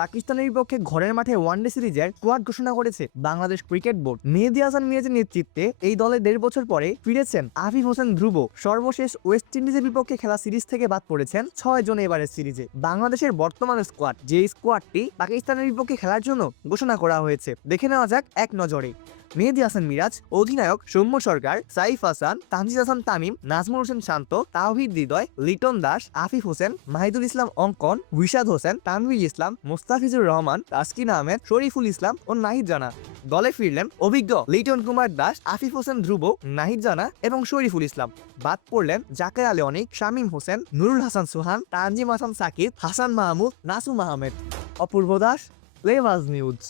পাকিস্তানের বিপক্ষে ঘরের মাঠে ওয়ানডে সিরিজের স্কোয়াড ঘোষণা করেছে বাংলাদেশ ক্রিকেট বোর্ড। মেহেদী হাসান মিরাজের নেতৃত্বে এই দলে 1.5 বছর পরে ফিরেছেন আফিফ হোসেন ধ্রুব। সর্বশেষ ওয়েস্ট ইন্ডিজের বিপক্ষে খেলা সিরিজ থেকে বাদ পড়েছেন 6 জন এবারের সিরিজে। বাংলাদেশের বর্তমান স্কোয়াড, যে স্কোয়াডটি পাকিস্তানের বিপক্ষে খেলার জন্য ঘোষণা করা হয়েছে, দেখে নেওয়া যাক এক নজরে। মেহেদী হাসান মিরাজ, অধিনায়ক সৌম্য সরকার, সাইফ হাসান, তানজিদ হাসান তামিম, নাজমুল হোসেন শান্ত, তাওহিদ হৃদয়, লিটন দাস, আফিফ হোসেন, মাহিদুল ইসলাম অঙ্কন, উইশাদ হোসেন, তানভীর ইসলাম, মোস্তাফিজুর রহমান, তাসকিন আহমেদ, শরীফুল ইসলাম ও নাহিদ জানা। দলে ফিরলেন অভিজ্ঞ লিটন কুমার দাস, আফিফ হোসেন ধ্রুব, নাহিদ জানা এবং শরীফুল ইসলাম। বাদ পড়লেন জাকের আলী অনিক, শামীম হোসেন, নুরুল হাসান সোহান, তানজিম হাসান সাকিব, হাসান মাহমুদ, নাসুম আহমেদ। অপূর্ব দাস, লেভাজ নিউজ।